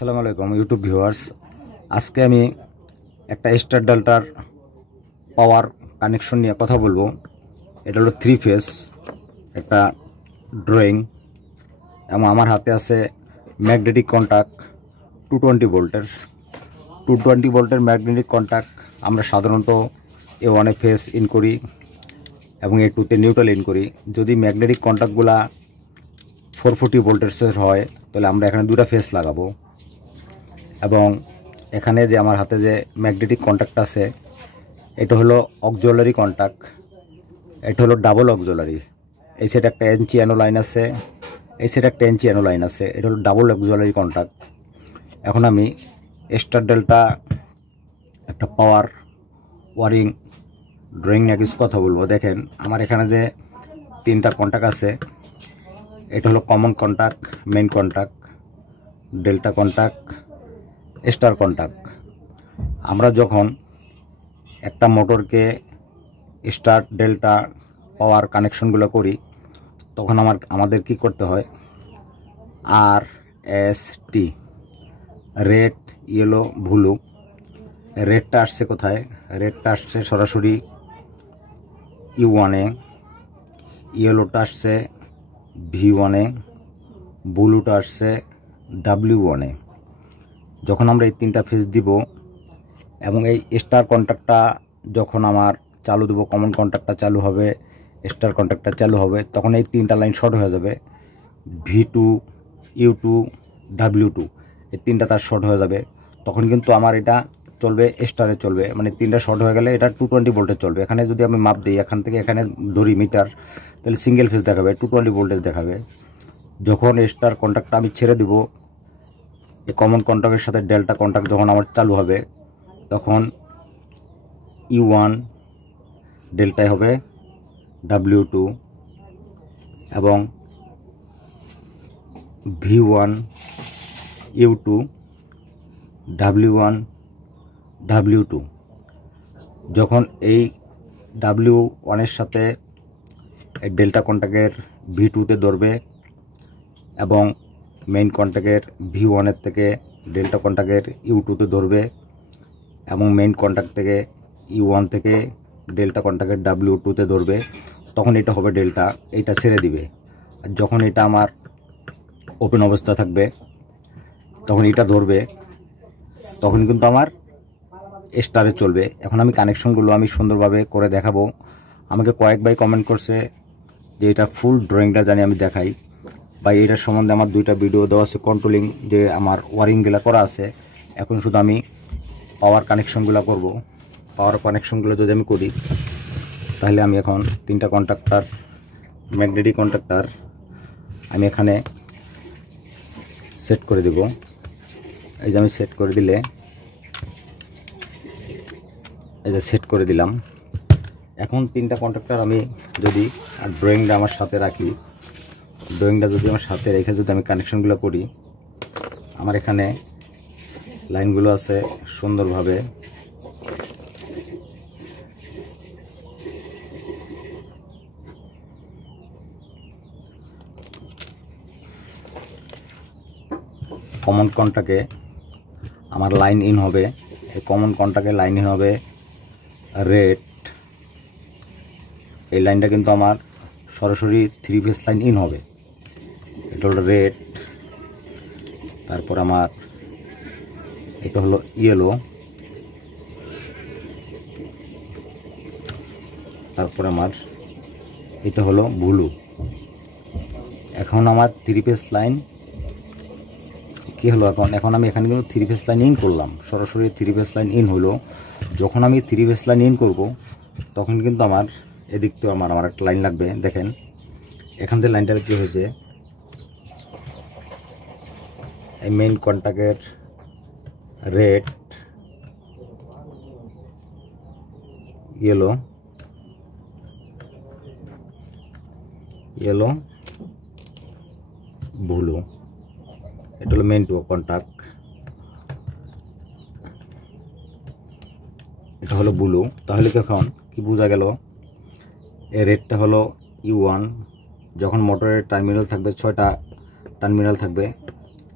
আসসালামু আলাইকুম YouTube viewers. আজকে আমি একটা স্টার ডেল্টার পাওয়ার কানেকশন নিয়ে কথা বলবো। এটা হলো 3 ফেজ একটা ড্রয়িং এবং আমার হাতে আছে ম্যাগনেটিক কন্টাক্ট 220 ভোল্টের ম্যাগনেটিক কন্টাক্ট। আমরা সাধারণত A1 ফেজ ইন করি এবং A2 নিউট্রাল ইন করি। যদি ম্যাগনেটিক কন্টাক্টগুলা 440 ভোল্টের হয় তাহলে আমরা এখানে দুটা ফেজ লাগাবো। এবং এখানে যে আমার হাতে যে ম্যাগনেটিক কন্টাক্ট আছে এটা হলো অক্সিলারি কন্টাক্ট, এটা হলো ডাবল অক্সিলারি। এই সাইডে একটা এনচি অ্যানো লাইন আছে, এই সাইডে একটা এনচি অ্যানো লাইন আছে, এটা হলো ডাবল অক্সিলারি কন্টাক্ট। এখন আমি স্টার ডেল্টা একটা পাওয়ার ওয়ারিং ড্রয়িং নিয়ে কিছু কথা বলবো। দেখেন আমার এখানে যে 3টা কন্টাক্ট আছে, এটা হলো common contact, main contact, delta contact, star contact. আমরা যখন একটা মোটরকে স্টার ডেল্টা পাওয়ার কানেকশনগুলো করি তখন আমাদের কি করতে হয়, RST, রেড ইয়েলো ব্লু। রেডটা আসছে কোথায়? রেডটা আসছে সরাসরি U1-এ, ইয়েলোটা আসছে V1-এ, ব্লুটা আসছে W1-এ। যখন আমরা এই 3টা ফেজ দিব এবং এই স্টার কন্টাক্টটা যখন আমার চালু দেবো, কমন কন্টাক্টটা চালু হবে, স্টার কন্টাক্টটা চালু হবে, তখন এই 3টা লাইন শর্ট হয়ে যাবে। V2, U2, W2 এই 3টা তার শর্ট হয়ে যাবে। তখন কিন্তু আমার এটা চলবে স্টারে চলবে, মানে 3টা শর্ট হয়ে গেলে এটা 220 ভোল্টে চলবে। এখানে যদি আমি মাপ দিই, এখান থেকে এখানে ধরি মিটার, তাহলে সিঙ্গেল ফেজ দেখাবে, 220 ভোল্টেজ দেখাবে। যখন স্টার কন্টাক্টটা আমি ছেড়ে দিব, এই কমন কন্টাক্টের সাথে ডেল্টা কন্টাক্ট যখন আমার চালু হবে তখন U1 ডেল্টায় হবে W2 এবং V1 U2 W1 W2। যখন এই W1-এর সাথে এই ডেল্টা কন্টাক্টের V2-তে ধরবে এবং মেইন কন্টাক্টের V1-এর থেকে ডেল্টা কন্টাক্টের U2-তে ধরবে এবং মেইন কন্টাক্ট থেকে U1 থেকে ডেল্টা কন্টাক্টের W2-তে ধরবে, তখন এটা হবে ডেল্টা, এইটা ছেড়ে দিবে। আর যখন এটা আমার ওপেন অবস্থা থাকবে তখন এটা ধরবে, তখন কিন্তু আমার স্টারে চলবে। এখন আমি কানেকশনগুলো আমি সুন্দরভাবে করে দেখাবো। আমাকে কয়েক ভাই কমেন্ট করছে যে এটা ফুল ড্রয়িংটা জানি আমি দেখাই। বা এটার সম্বন্ধে আমার 2টা ভিডিও দেওয়া আছে, কন্ট্রোলিং যে আমার ওয়ারিংগুলো করা আছে। এখন শুধু আমি পাওয়ার কানেকশনগুলো করব। পাওয়ার কানেকশনগুলো যদি আমি করি তাহলে আমি এখন 3টা কন্টাক্টার, ম্যাগনেটিক কন্টাক্টার আমি এখানে সেট করে দেব। এই যে আমি সেট করে দিলে, এই যে সেট করে দিলাম। এখন 3টা কন্টাক্টার আমি যদি ড্রয়িংটা আমার সাথে রাখি, ড্রয়িংটা যদি আমার সাথে রেখে যদি আমি কানেকশনগুলো করি, আমার এখানে লাইনগুলো আছে সুন্দরভাবে। কমন কন্টাক্টে আমার লাইন ইন হবে, এই কমন কন্টাক্টে লাইন ইন হবে রেড। এই লাইনটা কিন্তু আমার সরাসরি 3 ফেজ লাইন ইন হবে, এটা হলো রেড। তারপর আমার এটা হলো ইয়েলো, তারপর আমার এটা হলো ব্লু। এখন আমার 3 ফেজ লাইন কি হলো, এখন আমি এখানে কিন্তু 3 ফেজ লাইন ইন করলাম, সরাসরি 3 ফেজ লাইন ইন হলো। যখন আমি 3 ফেজ লাইন ইন করব তখন কিন্তু আমার এদিক তো আমার একটা লাইন লাগবে। দেখেন এখান থেকে লাইনটার কি হয়েছে, এই মেইন কন্টাক্টের রেড, ইয়েলো, ইয়েলো, ব্লু, এটা হলো মেইন টু কন্টাক্ট, এটা হলো ব্লু। তাহলে এখন কি বোঝা গেল, এই রেডটা হলো U1। যখন মোটরের টার্মিনাল থাকবে 6টা টার্মিনাল থাকবে,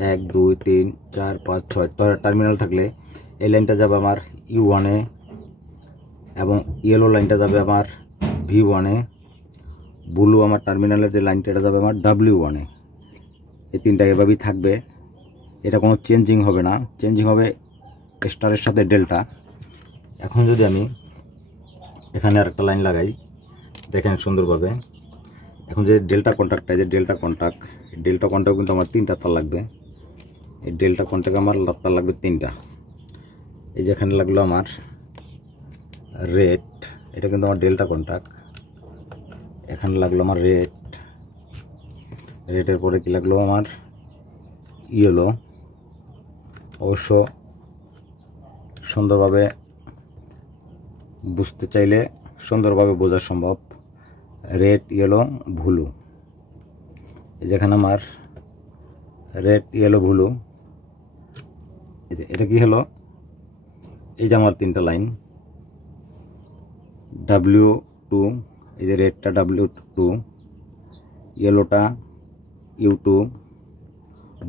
1 2 3 4 5 6 টার্মিনাল থাকলে এই লাইনটা যাবে আমার U1 এ এবং ইয়েলো লাইনটা যাবে আমার V1 এ, ব্লু আমার টার্মিনালের যে লাইনটা এটা যাবে আমার W1 এ। এই তিনটা এভাবেই থাকবে, এটা কোনো চেঞ্জিং হবে না, চেঞ্জিং হবে স্টারের সাথে ডেল্টা। এখন যদি আমি এখানে আরেকটা লাইন লাগাই, দেখেন সুন্দরভাবে। এখন যে ডেল্টা কন্ট্যাক্টটা, যে ডেল্টা কন্ট্যাক্ট কিন্তু আমার 3টা তার লাগবে। এই ডেল্টা কন্ট্যাক্ট আমার তার লাগবে 3টা। এই যেখানে লাগলো আমার রেড, এটা কিন্তু আমার ডেল্টা কন্ট্যাক্ট। এখানে লাগলো আমার রেডের পরে কি লাগলো আমার ইয়েলো। অবশ্য সুন্দরভাবে বুঝতে চাইলে সুন্দরভাবে বোঝা সম্ভব। রেড ইয়েলো ব্লু, যেখানে আমার রেড ইয়েলো ব্লু, এটা কি হলো, এই যে আমার 3টা লাইন W2, এই যে রেডটা W2, ইয়েলোটা U2,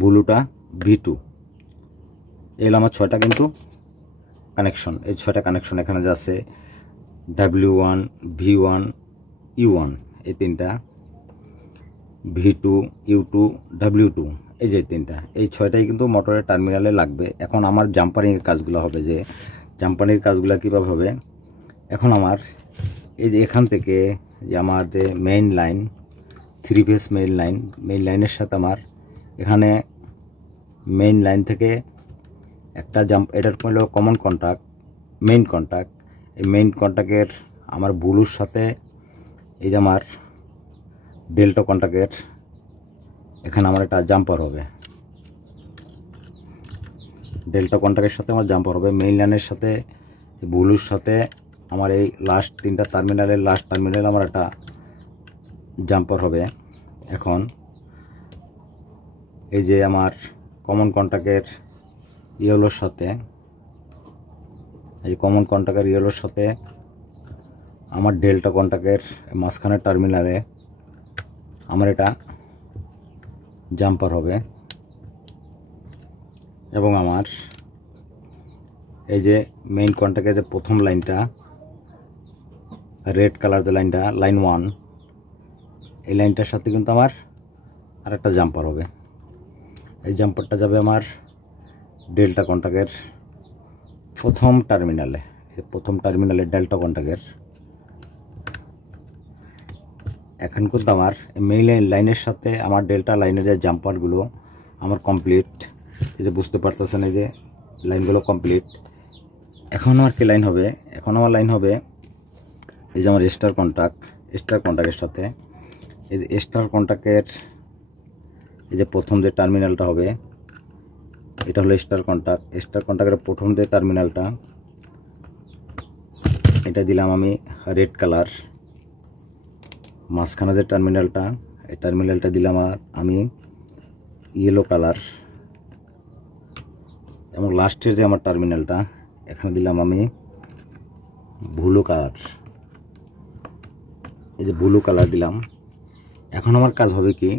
ব্লুটা V2। এগুলো আমার 6টা কিন্তু কানেকশন। এই 6টা কানেকশন এখানে যাচ্ছে W1 V1 U1, এই 3টা, V2 U2 W2, এই যে 3টা, এই 6টাই কিন্তু মোটরের টার্মিনালে লাগবে। এখন আমার জাম্পারিংয়ের কাজগুলো হবে, যে জাম্পারিংয়ের কাজগুলো কীভাবে হবে। এখন আমার এই যে এখান থেকে যে আমার যে মেইন লাইন, 3 ফেজ মেইন লাইনের সাথে আমার এখানে মেইন লাইন থেকে একটা এটার হলো কমন কন্ট্যাক্ট, মেইন কন্ট্যাক্ট। এই মেইন কন্ট্যাক্টের আমার ব্লুর সাথে এই যে আমার ডেল্টা কন্ট্যাক্টের এখানে আমার একটা জাম্পার হবে, ডেল্টা কন্ট্যাক্টের সাথে আমার জাম্পার হবে। মেইন লাইনের সাথে ব্লুর সাথে আমার এই লাস্ট 3টা টার্মিনালের লাস্ট টার্মিনাল আমার একটা জাম্পার হবে। এখন এই যে আমার কমন কন্ট্যাক্টের ইয়েলোর সাথে, এই কমন কন্ট্যাক্টের ইয়েলোর সাথে আমার ডেল্টা কন্ট্যাক্টের মাঝখানের টার্মিনালে আমার এটা জাম্পার হবে। এবং আমার এই যে মেইন কন্ট্যাক্টের যে প্রথম লাইনটা, রেড কালার যে লাইনটা, লাইন 1, এই লাইনটার সাথে কিন্তু আমার আরেকটা জাম্পার হবে। এই জাম্পারটা যাবে আমার ডেল্টা কন্ট্যাক্টের প্রথম টার্মিনালে ডেল্টা কন্ট্যাক্টের। এখন কিন্তু আমার মেইন লাইনের সাথে আমার ডেল্টা লাইনের যে জাম্পারগুলো আমার কমপ্লিট, এই যে বুঝতে পারতেছেন, এই যে লাইনগুলো কমপ্লিট। এখন আমার কি লাইন হবে, এখন আমার লাইন হবে এই যে আমার স্টার কন্ট্যাক্টের সাথে এই যে স্টার কন্ট্যাক্টের এই যে প্রথম যে টার্মিনালটা হবে, এটা হলো স্টার কন্ট্যাক্টের প্রথম যে টার্মিনালটা, এটা দিলাম আমি রেড কালার। মাঝখানে যে টার্মিনালটা, এই টার্মিনালটা দিলাম আমি ইয়েলো কালার। এবং লাস্টের যে আমার টার্মিনালটা, এখানে দিলাম আমি ব্লু কালার। এই যে ব্লু কালার দিলাম। এখন আমার কাজ হবে কি,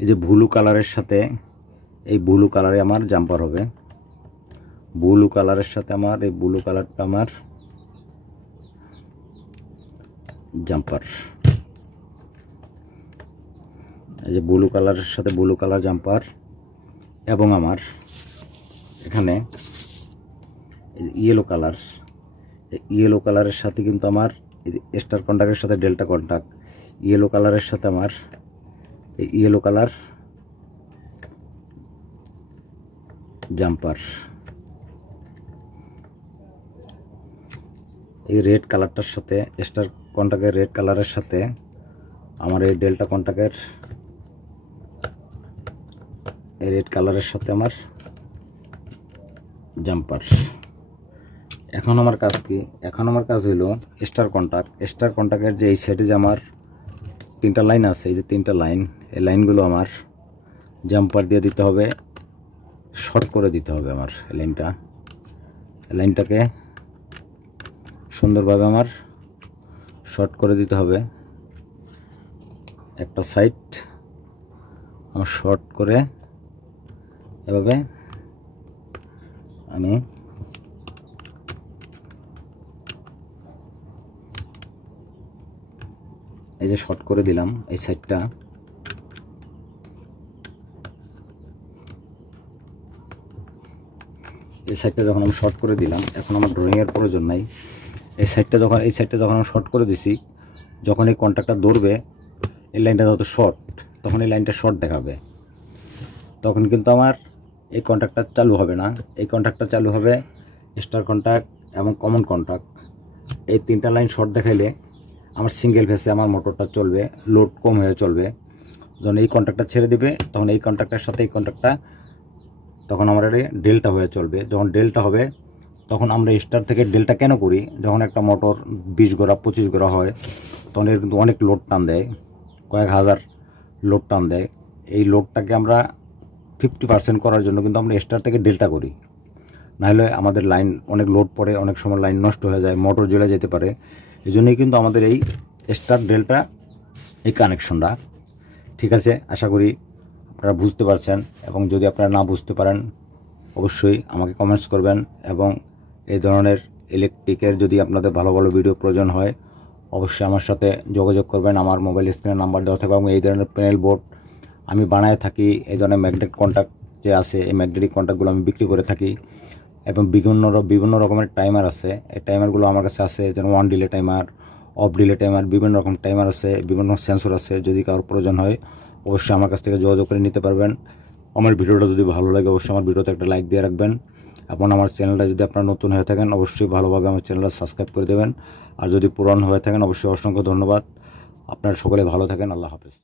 এই যে ব্লু কালারের সাথে এই ব্লু কালারে আমার জাম্পার হবে, ব্লু কালারের সাথে আমার এই ব্লু কালারটা আমার জাম্পার। এই যে ব্লু কালারের সাথে ব্লু কালার জাম্পার। এবং আমার এখানে ইয়েলো কালারের সাথে কিন্তু আমার এই যে স্টার কন্ট্যাক্টের সাথে ডেল্টা কন্ট্যাক্ট, ইয়েলো কালারের সাথে আমার এই ইয়েলো কালার জাম্পার। এই রেড কালারটার সাথে স্টার কন্ট্যাক্টের রেড কালারের সাথে আমার এই ডেল্টা কন্ট্যাক্টের এই রেড কালারের সাথে আমার জাম্পার। এখন আমার কাজ কি, এখন আমার কাজ হইল স্টার কন্ট্যাক্টের যে এই সাইডে যে আমার 3টা লাইন আছে, এই যে 3টা লাইন, এই লাইনগুলো আমার জাম্পার দিয়ে দিতে হবে, শর্ট করে দিতে হবে। আমার এই লাইনটাকে সুন্দরভাবে আমার শর্ট করে দিতে হবে। একটা সাইড আমার শর্ট করে এভাবে আমি এই যে শর্ট করে দিলাম এই সাইডটা। এই সাইডটা যখন আমি শর্ট করে দিলাম, এখন আমার ড্রয়িংয়ের প্রয়োজন নাই। এই সাইডটা যখন আমি শর্ট করে দিছি, যখন এই কন্ট্যাক্টটা ধরবে, এই লাইনটা যত শর্ট, তখন এই লাইনটা শর্ট দেখাবে। তখন কিন্তু আমার এই কন্ট্যাক্টটা চালু হবে না। এই কন্ট্যাক্টটা চালু হবে স্টার কন্ট্যাক্ট এবং কমন কন্ট্যাক্ট। এই তিনটা লাইন শর্ট দেখাইলে আমার সিঙ্গেল ফেসে আমার মোটরটা চলবে, লোড কম হয়ে চলবে। যখন এই কন্ট্যাক্টটা ছেড়ে দিবে, তখন এই কন্ট্যাক্টের সাথে এই কন্ট্যাক্টটা তখন আমার ডেল্টা হয়ে চলবে। যখন ডেল্টা হবে, তখন আমরা স্টার থেকে ডেল্টা কেন করি? যখন একটা মোটর 20 গোড়া 25 গোড়া হয়, তখন এর কিন্তু অনেক লোড টান দেয়, কয়েক হাজার লোড টান দেয়। এই লোডটাকে আমরা 50% করার জন্য কিন্তু আমরা স্টার থেকে ডেল্টা করি। নাহলে আমাদের লাইন অনেক লোড পড়ে, অনেক সময় লাইন নষ্ট হয়ে যায়, মোটর জ্বলে যেতে পারে। এই জন্যই কিন্তু আমাদের এই স্টার ডেল্টা এই কানেকশনটা। ঠিক আছে, আশা করি আপনারা বুঝতে পারছেন, এবং যদি আপনারা না বুঝতে পারেন অবশ্যই আমাকে কমেন্টস করবেন। এবং এই ধরনের ইলেকট্রিকের যদি আপনাদের ভালো ভালো ভিডিও প্রয়োজন হয়, অবশ্যই আমার সাথে যোগাযোগ করবেন। আমার মোবাইল স্ক্রিনে নাম্বার দেওয়া থাকবে, এবং এই ধরনের প্যানেল বোর্ড আমি বানায় থাকি। এই ধরনের ম্যাগনেট কন্ট্যাক্ট যে আছে, এই ম্যাগনেটিক কন্ট্যাক্টগুলো আমি বিক্রি করে থাকি। এবং বিভিন্ন রকমের টাইমার আছে, এই টাইমারগুলো আমার কাছে আছে, যেমন 1 delay timer, of delay timer, বিভিন্ন রকম টাইমার আছে, বিভিন্ন সেন্সর আছে। যদি কারোর প্রয়োজন হয় অবশ্যই আমার কাছ থেকে যোগাযোগ করে নিতে পারবেন। আমার ভিডিওটা যদি ভালো লাগে অবশ্যই আমার ভিডিওতে একটা লাইক দিয়ে রাখবেন, এবং আমার চ্যানেলটা যদি আপনারা নতুন হয়ে থাকেন অবশ্যই ভালোভাবে আমার চ্যানেলটা সাবস্ক্রাইব করে দেবেন। আর যদি পুরান হয়ে থাকেন অবশ্যই অসংখ্য ধন্যবাদ। আপনারা সকলে ভালো থাকেন। আল্লাহ হাফেজ।